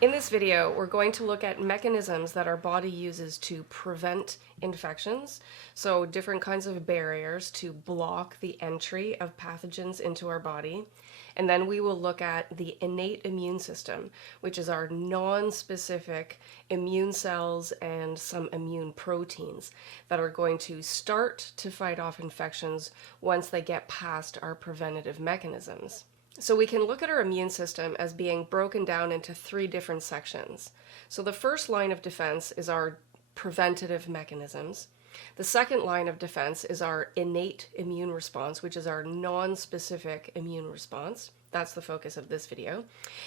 In this video, we're going to look at mechanisms that our body uses to prevent infections, so different kinds of barriers to block the entry of pathogens into our body. And then we will look at the innate immune system, which is our non-specific immune cells and some immune proteins that are going to start to fight off infections once they get past our preventative mechanisms. So we can look at our immune system as being broken down into three different sections. So the first line of defense is our preventative mechanisms. The second line of defense is our innate immune response, which is our non-specific immune response. That's the focus of this video.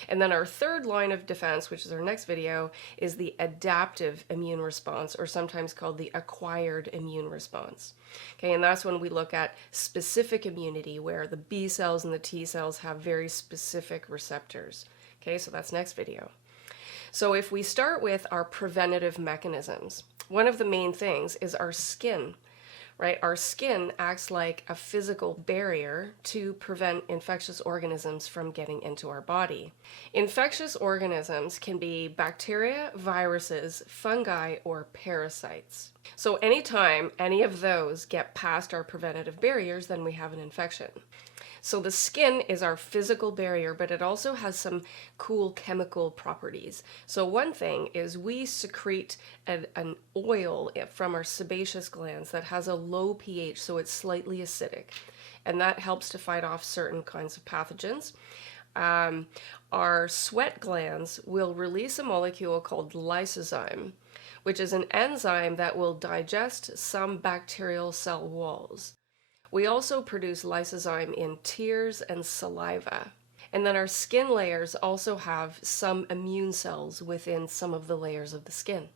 And then our third line of defense, which is our next video, is the adaptive immune response, or sometimes called the acquired immune response. Okay, and that's when we look at specific immunity, where the B cells and the T cells have very specific receptors. Okay, so that's next video. So if we start with our preventative mechanisms, one of the main things is our skin. Right? Our skin acts like a physical barrier to prevent infectious organisms from getting into our body. Infectious organisms can be bacteria, viruses, fungi, or parasites. So anytime any of those get past our preventative barriers, then we have an infection. So the skin is our physical barrier, but it also has some cool chemical properties. So one thing is we secrete an oil from our sebaceous glands that has a low pH, so it's slightly acidic. And that helps to fight off certain kinds of pathogens. Our sweat glands will release a molecule called lysozyme, which is an enzyme that will digest some bacterial cell walls. We also produce lysozyme in tears and saliva. And then our skin layers also have some immune cells within some of the layers of the skin.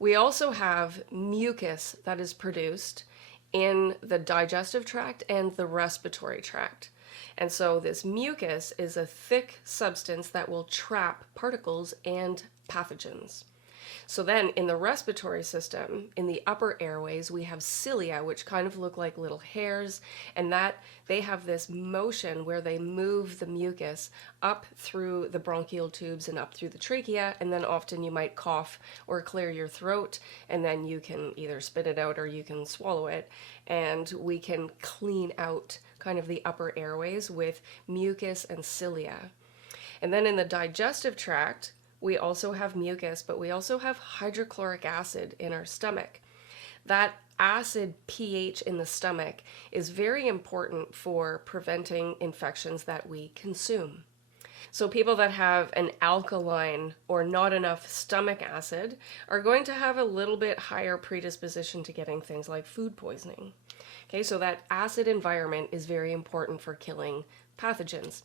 We also have mucus that is produced in the digestive tract and the respiratory tract. And so this mucus is a thick substance that will trap particles and pathogens. So then in the respiratory system, in the upper airways, we have cilia, which kind of look like little hairs, and that they have this motion where they move the mucus up through the bronchial tubes and up through the trachea, and then often you might cough or clear your throat, and then you can either spit it out or you can swallow it, and we can clean out kind of the upper airways with mucus and cilia. And then in the digestive tract, we also have mucus, but we also have hydrochloric acid in our stomach. That acid pH in the stomach is very important for preventing infections that we consume. So people that have an alkaline or not enough stomach acid are going to have a little bit higher predisposition to getting things like food poisoning. Okay, so that acid environment is very important for killing pathogens.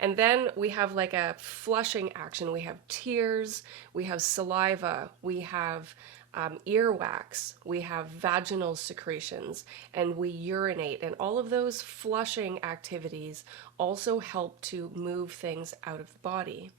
And then we have like a flushing action. We have tears, we have saliva, we have earwax, we have vaginal secretions, and we urinate. And all of those flushing activities also help to move things out of the body.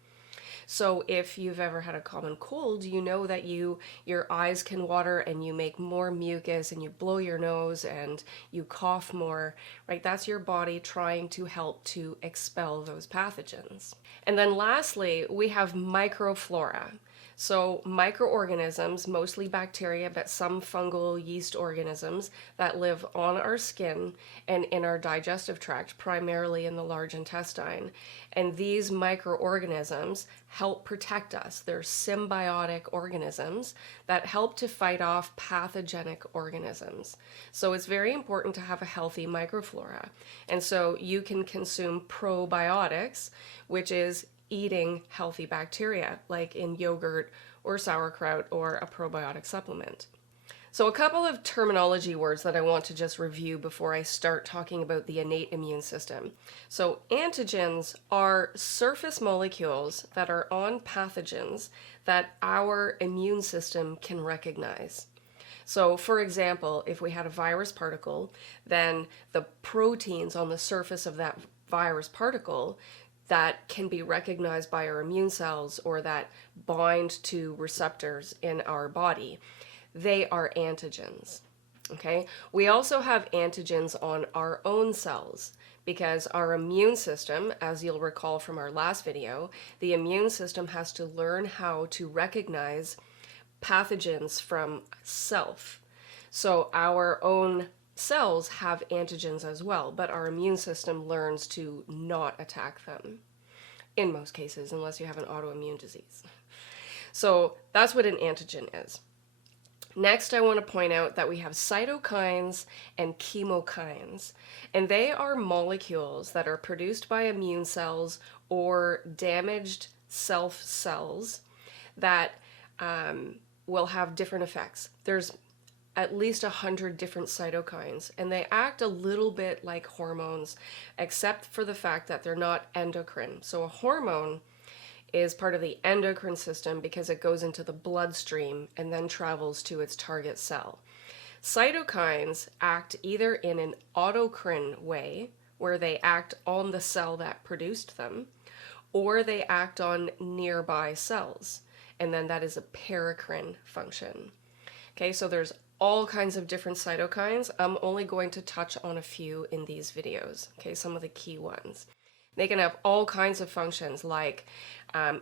So if you've ever had a common cold, you know that your eyes can water and you make more mucus and you blow your nose and you cough more, right? That's your body trying to help to expel those pathogens. And then lastly, we have microflora. So microorganisms, mostly bacteria, but some fungal yeast organisms that live on our skin and in our digestive tract, primarily in the large intestine. And these microorganisms help protect us. They're symbiotic organisms that help to fight off pathogenic organisms. So it's very important to have a healthy microflora. And so you can consume probiotics, which is eating healthy bacteria, like in yogurt or sauerkraut or a probiotic supplement. So a couple of terminology words that I want to just review before I start talking about the innate immune system. So antigens are surface molecules that are on pathogens that our immune system can recognize. So for example, if we had a virus particle, then the proteins on the surface of that virus particle that can be recognized by our immune cells or that bind to receptors in our body, they are antigens. Okay? We also have antigens on our own cells. because our immune system, as you'll recall from our last video, the immune system has to learn how to recognize pathogens from self. So our own cells have antigens as well, but our immune system learns to not attack them in most cases, unless you have an autoimmune disease. So that's what an antigen is. Next, I want to point out that we have cytokines and chemokines, and they are molecules that are produced by immune cells or damaged self cells that will have different effects. There's at least 100 different cytokines, and they act a little bit like hormones, except for the fact that they're not endocrine. So a hormone is part of the endocrine system because it goes into the bloodstream and then travels to its target cell. Cytokines act either in an autocrine way, where they act on the cell that produced them, or they act on nearby cells, and then that is a paracrine function. Okay, so there's all kinds of different cytokines. I'm only going to touch on a few in these videos, okay, some of the key ones. They can have all kinds of functions like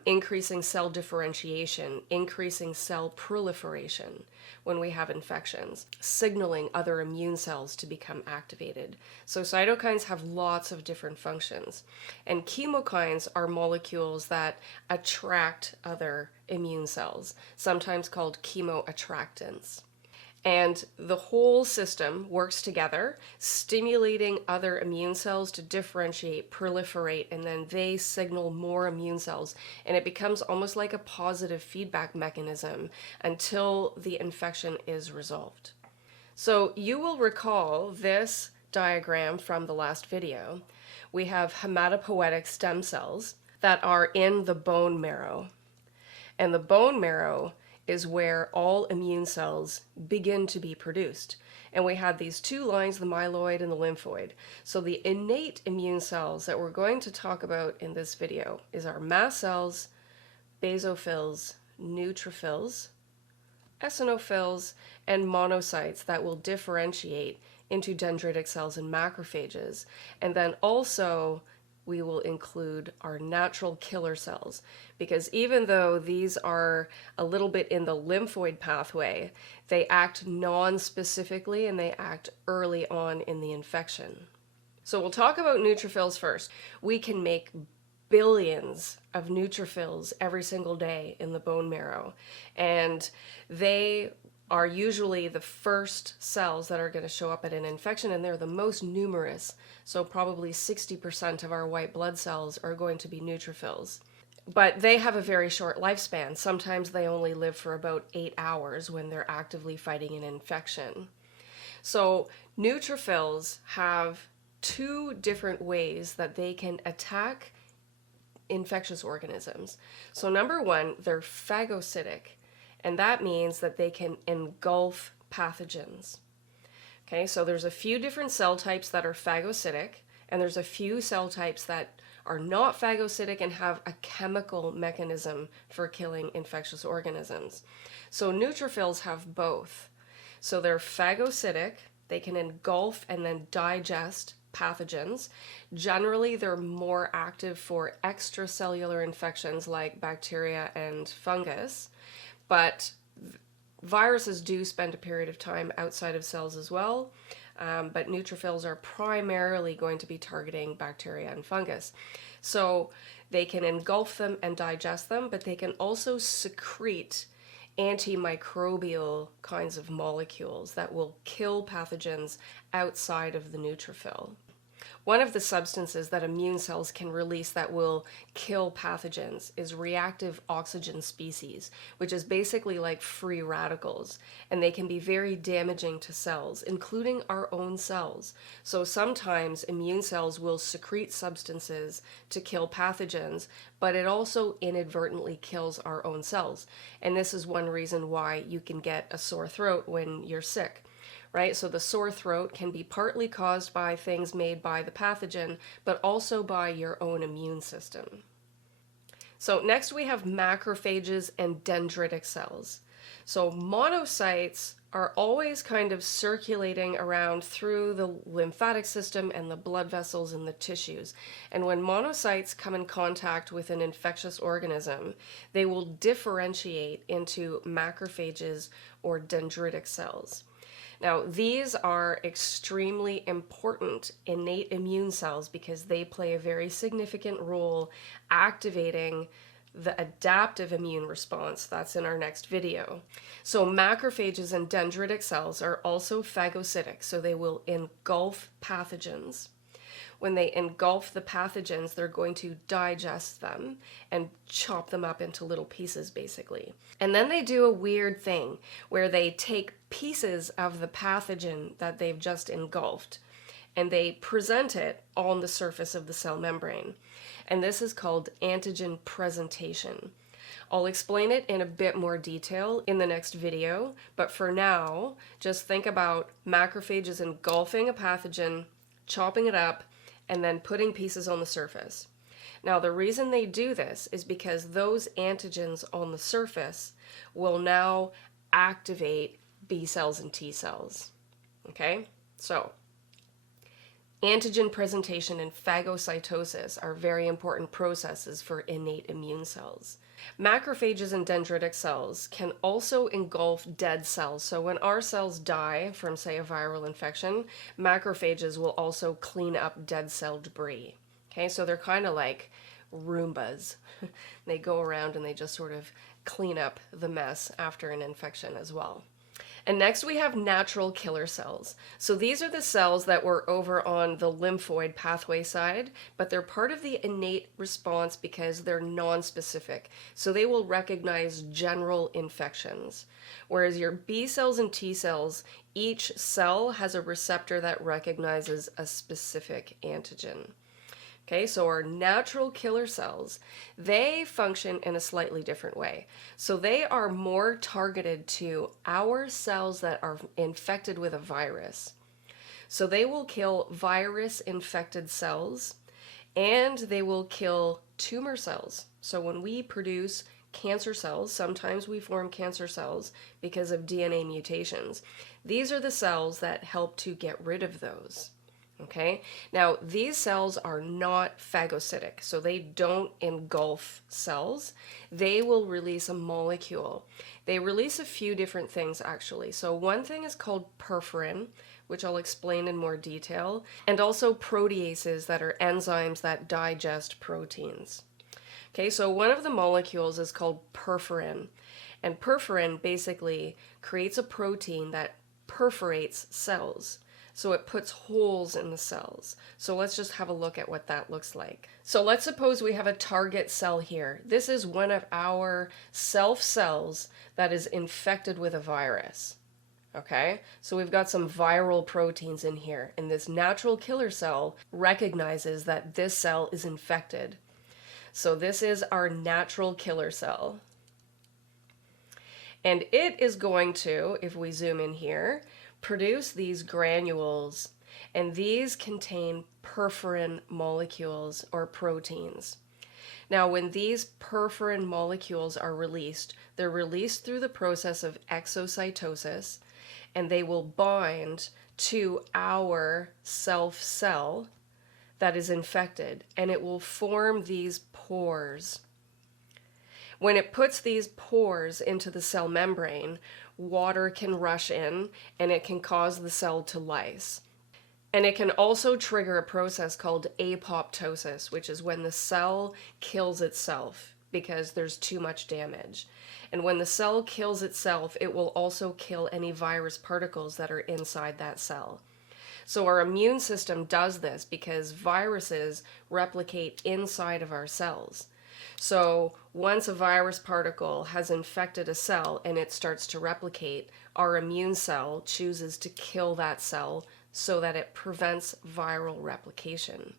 increasing cell differentiation, increasing cell proliferation when we have infections, signaling other immune cells to become activated. So cytokines have lots of different functions. And chemokines are molecules that attract other immune cells, sometimes called chemoattractants. And the whole system works together, stimulating other immune cells to differentiate, proliferate, and then they signal more immune cells. And it becomes almost like a positive feedback mechanism until the infection is resolved. So you will recall this diagram from the last video. We have hematopoietic stem cells that are in the bone marrow. And the bone marrow is where all immune cells begin to be produced. And we have these two lines, the myeloid and the lymphoid. So the innate immune cells that we're going to talk about in this video is our mast cells, basophils, neutrophils, eosinophils, and monocytes that will differentiate into dendritic cells and macrophages. And then also we will include our natural killer cells, because even though these are a little bit in the lymphoid pathway, they act non-specifically and they act early on in the infection. So we'll talk about neutrophils first. We can make billions of neutrophils every single day in the bone marrow, and they are usually the first cells that are going to show up at an infection, and they're the most numerous. So probably 60% of our white blood cells are going to be neutrophils. But they have a very short lifespan. Sometimes they only live for about 8 hours when they're actively fighting an infection. So neutrophils have two different ways that they can attack infectious organisms. So number one, they're phagocytic. And that means that they can engulf pathogens. Okay, so there's a few different cell types that are phagocytic, and there's a few cell types that are not phagocytic and have a chemical mechanism for killing infectious organisms. So neutrophils have both. So they're phagocytic, they can engulf and then digest pathogens. Generally, they're more active for extracellular infections like bacteria and fungus. But viruses do spend a period of time outside of cells as well, but neutrophils are primarily going to be targeting bacteria and fungus. So they can engulf them and digest them, but they can also secrete antimicrobial kinds of molecules that will kill pathogens outside of the neutrophil. One of the substances that immune cells can release that will kill pathogens is reactive oxygen species, which is basically like free radicals, and they can be very damaging to cells, including our own cells. So sometimes immune cells will secrete substances to kill pathogens, but it also inadvertently kills our own cells. And this is one reason why you can get a sore throat when you're sick. Right? So the sore throat can be partly caused by things made by the pathogen, but also by your own immune system. So next we have macrophages and dendritic cells. So monocytes are always kind of circulating around through the lymphatic system and the blood vessels and the tissues. And when monocytes come in contact with an infectious organism, they will differentiate into macrophages or dendritic cells. Now, these are extremely important innate immune cells because they play a very significant role activating the adaptive immune response. That's in our next video. So macrophages and dendritic cells are also phagocytic, so they will engulf pathogens. When they engulf the pathogens, they're going to digest them and chop them up into little pieces, basically. And then they do a weird thing where they take pieces of the pathogen that they've just engulfed and they present it on the surface of the cell membrane. And this is called antigen presentation. I'll explain it in a bit more detail in the next video, but for now, just think about macrophages engulfing a pathogen, chopping it up, and then putting pieces on the surface. Now, the reason they do this is because those antigens on the surface will now activate B cells and T cells. Okay? So, antigen presentation and phagocytosis are very important processes for innate immune cells. Macrophages and dendritic cells can also engulf dead cells. So when our cells die from, say, a viral infection, macrophages will also clean up dead cell debris. Okay, so they're kind of like Roombas. They go around and they just sort of clean up the mess after an infection as well. And next we have natural killer cells. So these are the cells that were over on the lymphoid pathway side, but they're part of the innate response because they're non-specific. So they will recognize general infections. Whereas your B cells and T cells, each cell has a receptor that recognizes a specific antigen. Okay, so our natural killer cells, they function in a slightly different way. So they are more targeted to our cells that are infected with a virus. So they will kill virus-infected cells, and they will kill tumor cells. So when we produce cancer cells, sometimes we form cancer cells because of DNA mutations. These are the cells that help to get rid of those. Okay, now these cells are not phagocytic, so they don't engulf cells. They will release a molecule. They release a few different things actually. So one thing is called perforin, which I'll explain in more detail, and also proteases that are enzymes that digest proteins. Okay, so one of the molecules is called perforin, and perforin basically creates a protein that perforates cells. So it puts holes in the cells. So let's just have a look at what that looks like. So let's suppose we have a target cell here. This is one of our self cells that is infected with a virus. Okay, so we've got some viral proteins in here, and this natural killer cell recognizes that this cell is infected. So this is our natural killer cell. And it is going to, if we zoom in here, produce these granules, and these contain perforin molecules or proteins. Now, when these perforin molecules are released, they're released through the process of exocytosis, and they will bind to our self cell that is infected, and it will form these pores. When it puts these pores into the cell membrane, water can rush in and it can cause the cell to lyse. And it can also trigger a process called apoptosis, which is when the cell kills itself because there's too much damage. And when the cell kills itself, it will also kill any virus particles that are inside that cell. So our immune system does this because viruses replicate inside of our cells. So once a virus particle has infected a cell and it starts to replicate, our immune cell chooses to kill that cell so that it prevents viral replication.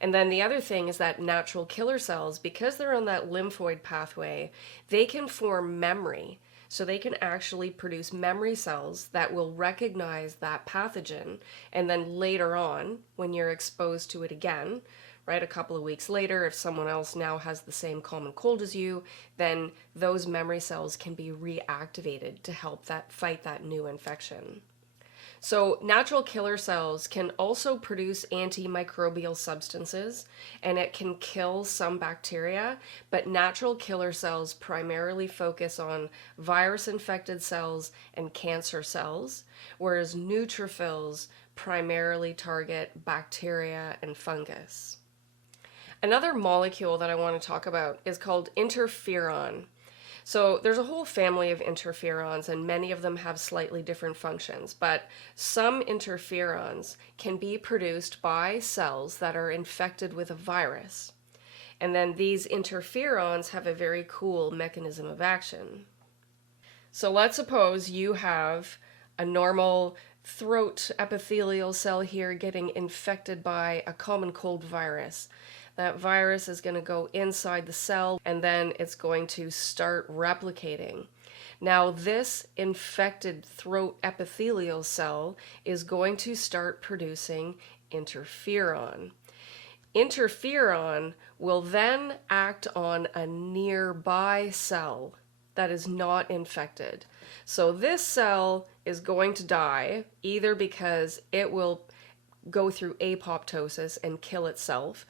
And then the other thing is that natural killer cells, because they're on that lymphoid pathway, they can form memory. So they can actually produce memory cells that will recognize that pathogen, and then later on, when you're exposed to it again, right? A couple of weeks later, if someone else now has the same common cold as you, then those memory cells can be reactivated to help that fight that new infection. So natural killer cells can also produce antimicrobial substances, and it can kill some bacteria, but natural killer cells primarily focus on virus-infected cells and cancer cells, whereas neutrophils primarily target bacteria and fungus. Another molecule that I want to talk about is called interferon. So there's a whole family of interferons, and many of them have slightly different functions, but some interferons can be produced by cells that are infected with a virus. And then these interferons have a very cool mechanism of action. So let's suppose you have a normal throat epithelial cell here getting infected by a common cold virus. That virus is going to go inside the cell, and then it's going to start replicating. Now, this infected throat epithelial cell is going to start producing interferon. Interferon will then act on a nearby cell that is not infected. So this cell is going to die either because it will go through apoptosis and kill itself,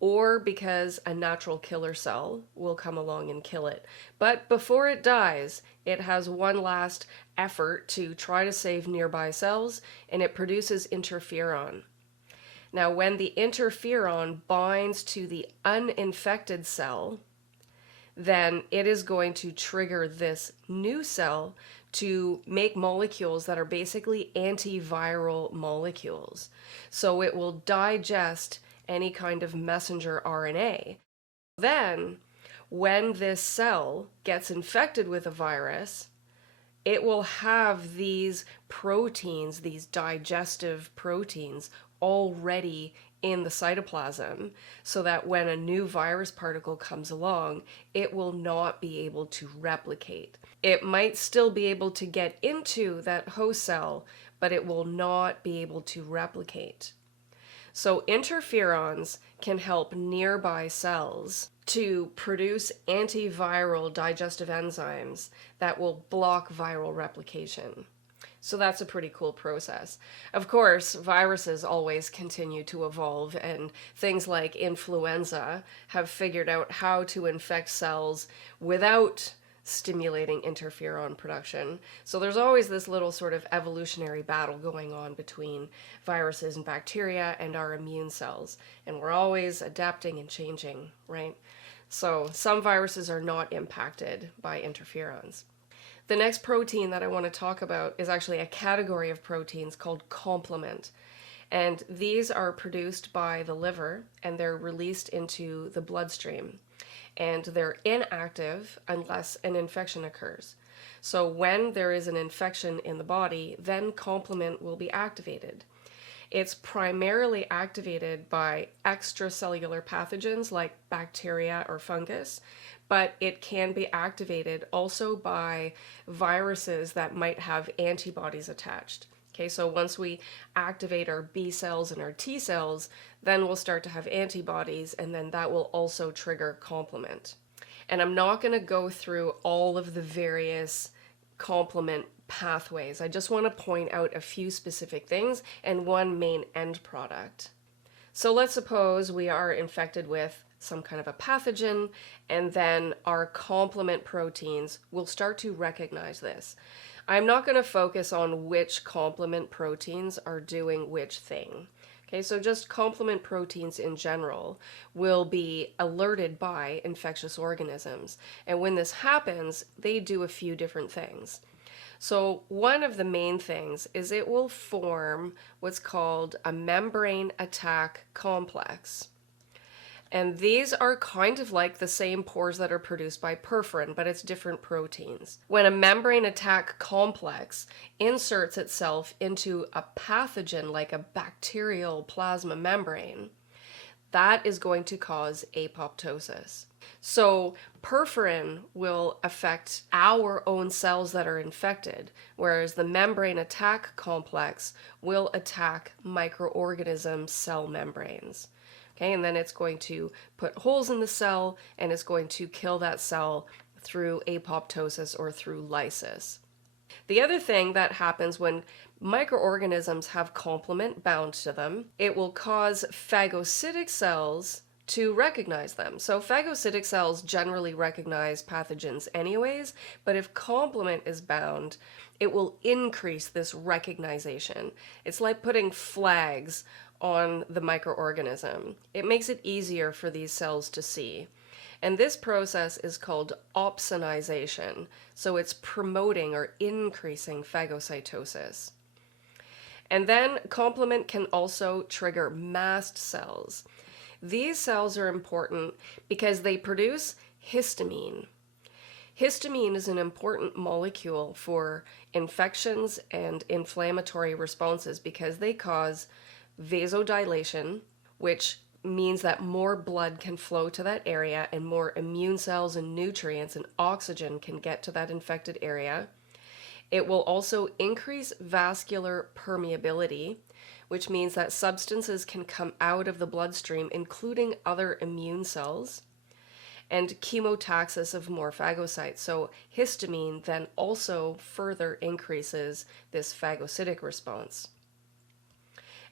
or because a natural killer cell will come along and kill it. But before it dies, it has one last effort to try to save nearby cells, and it produces interferon. Now, when the interferon binds to the uninfected cell, then it is going to trigger this new cell to make molecules that are basically antiviral molecules. So it will digest any kind of messenger RNA. Then, when this cell gets infected with a virus, it will have these proteins, these digestive proteins, already in the cytoplasm, so that when a new virus particle comes along, it will not be able to replicate. It might still be able to get into that host cell, but it will not be able to replicate. So interferons can help nearby cells to produce antiviral digestive enzymes that will block viral replication. So that's a pretty cool process. Of course, viruses always continue to evolve, and things like influenza have figured out how to infect cells without stimulating interferon production. So there's always this little sort of evolutionary battle going on between viruses and bacteria and our immune cells. And we're always adapting and changing, right? So some viruses are not impacted by interferons. The next protein that I want to talk about is actually a category of proteins called complement. And these are produced by the liver, and they're released into the bloodstream. And they're inactive unless an infection occurs. So when there is an infection in the body, then complement will be activated. It's primarily activated by extracellular pathogens like bacteria or fungus, but it can be activated also by viruses that might have antibodies attached. Okay, so once we activate our B cells and our T cells, then we'll start to have antibodies, and then that will also trigger complement. And I'm not going to go through all of the various complement pathways. I just want to point out a few specific things and one main end product. So let's suppose we are infected with some kind of a pathogen, and then our complement proteins will start to recognize this. I'm not going to focus on which complement proteins are doing which thing. Okay, so just complement proteins in general will be alerted by infectious organisms. And when this happens, they do a few different things. So one of the main things is it will form what's called a membrane attack complex. And these are kind of like the same pores that are produced by perforin, but it's different proteins. When a membrane attack complex inserts itself into a pathogen like a bacterial plasma membrane, that is going to cause apoptosis. So perforin will affect our own cells that are infected, whereas the membrane attack complex will attack microorganism cell membranes. Okay, and then it's going to put holes in the cell and it's going to kill that cell through apoptosis or through lysis. The other thing that happens when microorganisms have complement bound to them, it will cause phagocytic cells to recognize them. So phagocytic cells generally recognize pathogens anyways, but if complement is bound, it will increase this recognition. It's like putting flags on the microorganism. It makes it easier for these cells to see. And this process is called opsonization. So it's promoting or increasing phagocytosis. And then complement can also trigger mast cells. These cells are important because they produce histamine. Histamine is an important molecule for infections and inflammatory responses because they cause vasodilation, which means that more blood can flow to that area and more immune cells and nutrients and oxygen can get to that infected area. It will also increase vascular permeability, which means that substances can come out of the bloodstream, including other immune cells, and chemotaxis of more phagocytes. So histamine then also further increases this phagocytic response.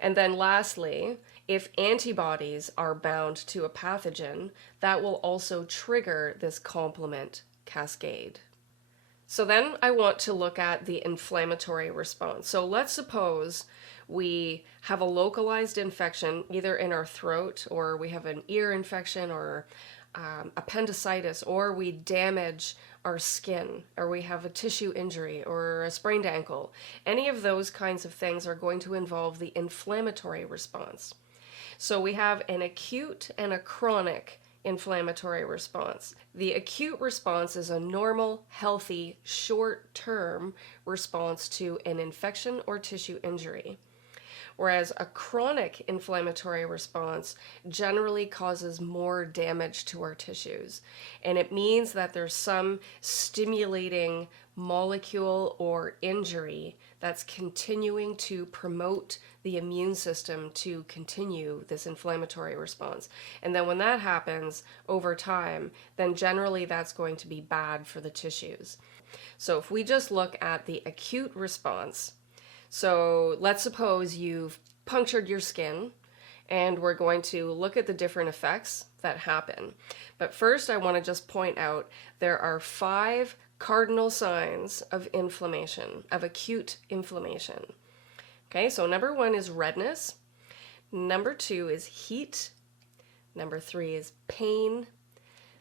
And then lastly, if antibodies are bound to a pathogen, that will also trigger this complement cascade. So then I want to look at the inflammatory response. So let's suppose we have a localized infection either in our throat, or we have an ear infection, or appendicitis, or we damage our skin, or we have a tissue injury or a sprained ankle. Any of those kinds of things are going to involve the inflammatory response. So we have an acute and a chronic inflammatory response. The acute response is a normal, healthy, short-term response to an infection or tissue injury. Whereas a chronic inflammatory response generally causes more damage to our tissues. And it means that there's some stimulating molecule or injury that's continuing to promote the immune system to continue this inflammatory response. And then when that happens over time, then generally that's going to be bad for the tissues. So if we just look at the acute response, so let's suppose you've punctured your skin, and we're going to look at the different effects that happen. But first I want to just point out there are 5 cardinal signs of inflammation, of acute inflammation. Okay, so number 1 is redness. Number 2 is heat. Number 3 is pain.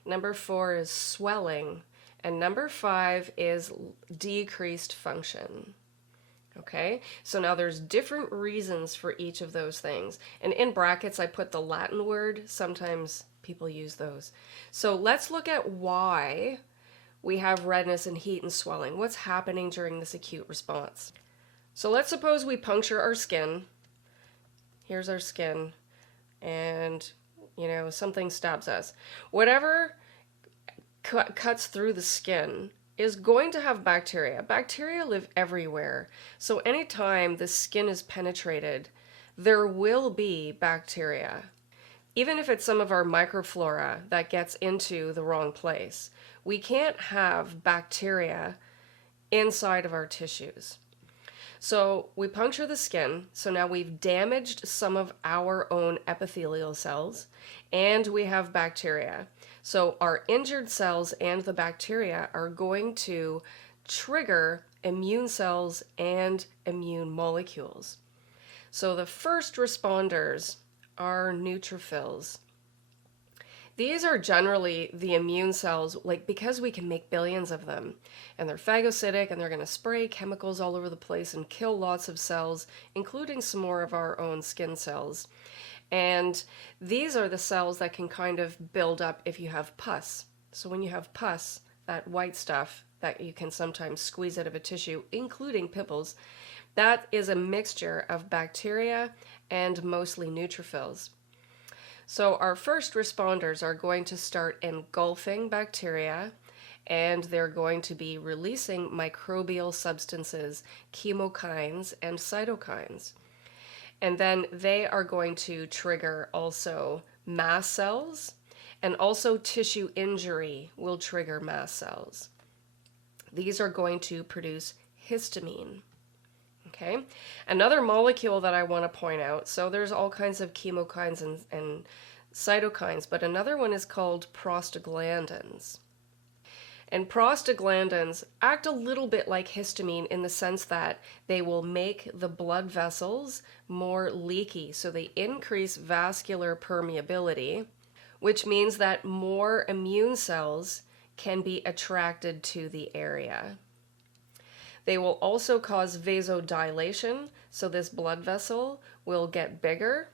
Number 4 is swelling. And number 5 is decreased function. Okay, so now there's different reasons for each of those things. And in brackets, I put the Latin word. Sometimes people use those. So let's look at why we have redness and heat and swelling. What's happening during this acute response? So let's suppose we puncture our skin. Here's our skin. And, something stabs us. Whatever cuts through the skin is going to have bacteria. Bacteria live everywhere. So anytime the skin is penetrated, there will be bacteria. Even if it's some of our microflora that gets into the wrong place, we can't have bacteria inside of our tissues. So we puncture the skin, so now we've damaged some of our own epithelial cells, and we have bacteria. So our injured cells and the bacteria are going to trigger immune cells and immune molecules. So the first responders are neutrophils. These are generally the immune cells, because we can make billions of them, and they're phagocytic, and they're going to spray chemicals all over the place and kill lots of cells, including some more of our own skin cells. And these are the cells that can kind of build up if you have pus. So when you have pus, that white stuff that you can sometimes squeeze out of a tissue, including pimples, that is a mixture of bacteria and mostly neutrophils. So our first responders are going to start engulfing bacteria, and they're going to be releasing microbial substances, chemokines and cytokines. And then they are going to trigger also mast cells, and also tissue injury will trigger mast cells. These are going to produce histamine. Okay, another molecule that I want to point out, so there's all kinds of chemokines and cytokines, but another one is called prostaglandins. And prostaglandins act a little bit like histamine in the sense that they will make the blood vessels more leaky. So they increase vascular permeability, which means that more immune cells can be attracted to the area. They will also cause vasodilation, so this blood vessel will get bigger,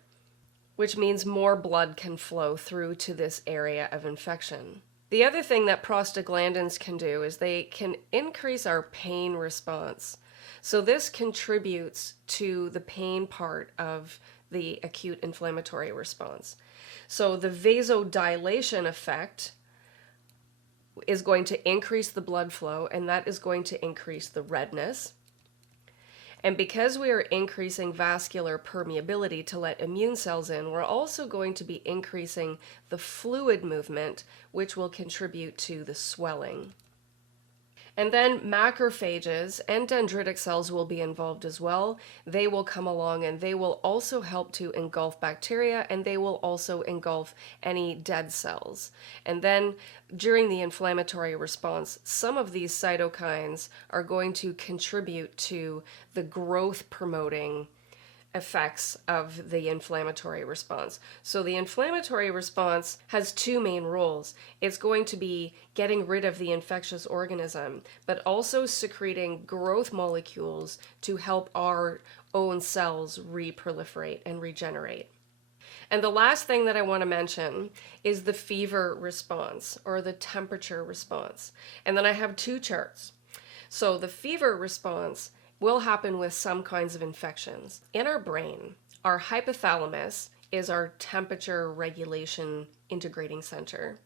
which means more blood can flow through to this area of infection. The other thing that prostaglandins can do is they can increase our pain response. So this contributes to the pain part of the acute inflammatory response. So the vasodilation effect is going to increase the blood flow, and that is going to increase the redness. And because we are increasing vascular permeability to let immune cells in, we're also going to be increasing the fluid movement, which will contribute to the swelling. And then macrophages and dendritic cells will be involved as well. They will come along and they will also help to engulf bacteria, and they will also engulf any dead cells. And then during the inflammatory response, some of these cytokines are going to contribute to the growth promoting effects of the inflammatory response. So the inflammatory response has two main roles. It's going to be getting rid of the infectious organism, but also secreting growth molecules to help our own cells reproliferate and regenerate. And the last thing that I want to mention is the fever response or the temperature response. And then I have two charts. So the fever response will happen with some kinds of infections. In our brain, our hypothalamus is our temperature regulation integrating center.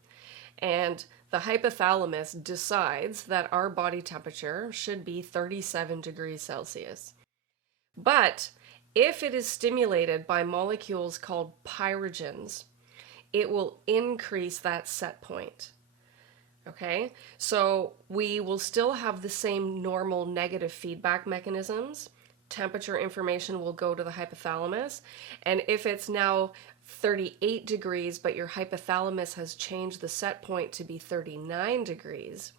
And the hypothalamus decides that our body temperature should be 37 degrees Celsius. But if it is stimulated by molecules called pyrogens, it will increase that set point. Okay, so we will still have the same normal negative feedback mechanisms. Temperature information will go to the hypothalamus. And if it's now 38 degrees, but your hypothalamus has changed the set point to be 39 degrees,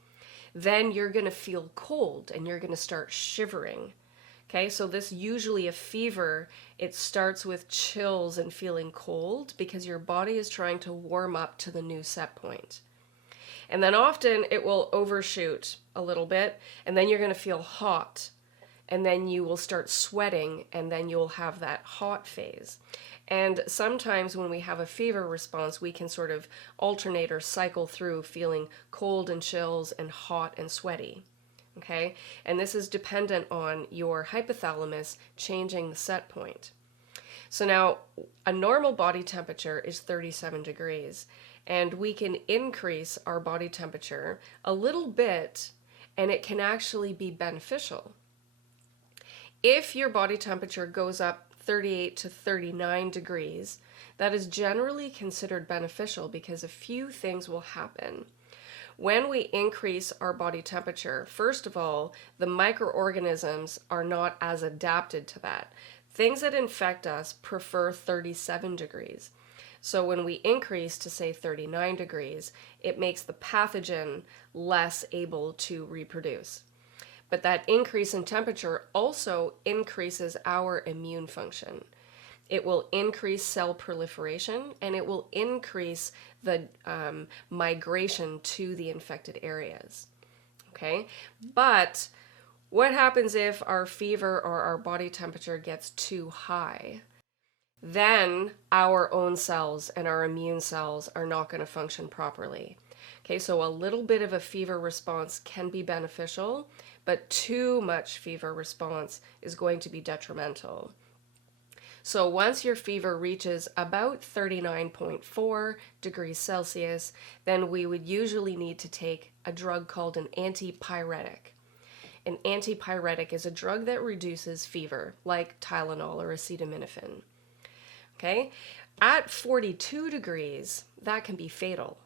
then you're going to feel cold and you're going to start shivering. Okay, so this usually a fever, it starts with chills and feeling cold because your body is trying to warm up to the new set point. And then often it will overshoot a little bit, and then you're going to feel hot, and then you will start sweating, and then you'll have that hot phase. And sometimes when we have a fever response, we can sort of alternate or cycle through feeling cold and chills and hot and sweaty. Okay? And this is dependent on your hypothalamus changing the set point. So now, a normal body temperature is 37 degrees. And we can increase our body temperature a little bit, and it can actually be beneficial. If your body temperature goes up 38 to 39 degrees, that is generally considered beneficial because a few things will happen. When we increase our body temperature, first of all, the microorganisms are not as adapted to that. Things that infect us prefer 37 degrees. So when we increase to, say, 39 degrees, it makes the pathogen less able to reproduce. But that increase in temperature also increases our immune function. It will increase cell proliferation, and it will increase the migration to the infected areas. Okay? But what happens if our fever or our body temperature gets too high? Then our own cells and our immune cells are not going to function properly. Okay, so a little bit of a fever response can be beneficial, but too much fever response is going to be detrimental. So once your fever reaches about 39.4 degrees Celsius, then we would usually need to take a drug called an antipyretic. An antipyretic is a drug that reduces fever, like Tylenol or acetaminophen. Okay, At 42 degrees, that can be fatal.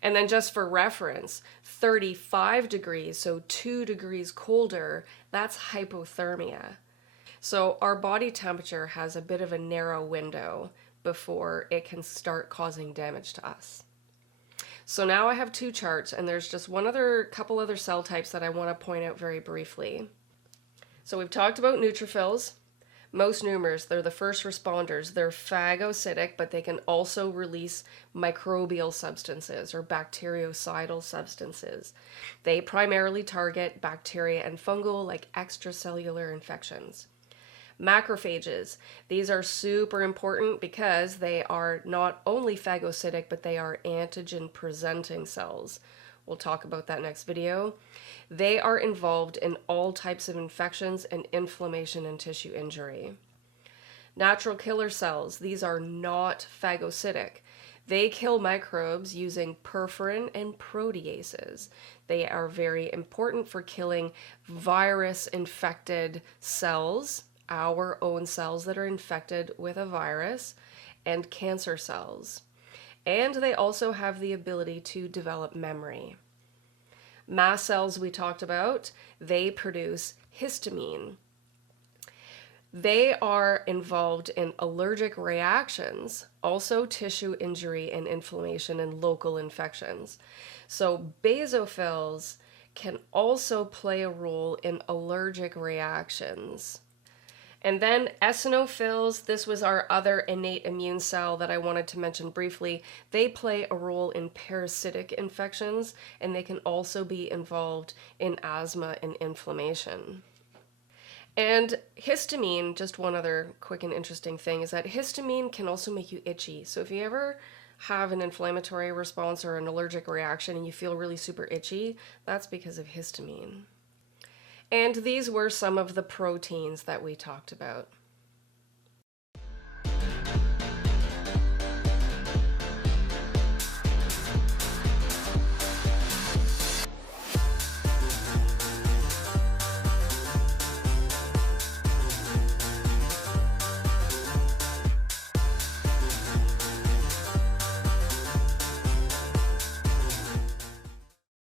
And then just for reference, 35 degrees, so 2 degrees colder, that's hypothermia. So our body temperature has a bit of a narrow window before it can start causing damage to us. So now I have two charts, and there's just couple other cell types that I want to point out very briefly. So we've talked about neutrophils. Most numers, they're the first responders. They're phagocytic, but they can also release microbial substances or bactericidal substances. They primarily target bacteria and fungal, like extracellular infections. Macrophages, these are super important because they are not only phagocytic, but they are antigen-presenting cells. We'll talk about that next video. They are involved in all types of infections and inflammation and tissue injury. Natural killer cells, these are not phagocytic. They kill microbes using perforin and proteases. They are very important for killing virus-infected cells, our own cells that are infected with a virus, and cancer cells. And they also have the ability to develop memory. Mast cells we talked about, they produce histamine. They are involved in allergic reactions, also tissue injury and inflammation and local infections. So basophils can also play a role in allergic reactions. And then eosinophils, this was our other innate immune cell that I wanted to mention briefly. They play a role in parasitic infections, and they can also be involved in asthma and inflammation. And histamine, just one other quick and interesting thing, is that histamine can also make you itchy. So if you ever have an inflammatory response or an allergic reaction and you feel really super itchy, that's because of histamine. And these were some of the proteins that we talked about.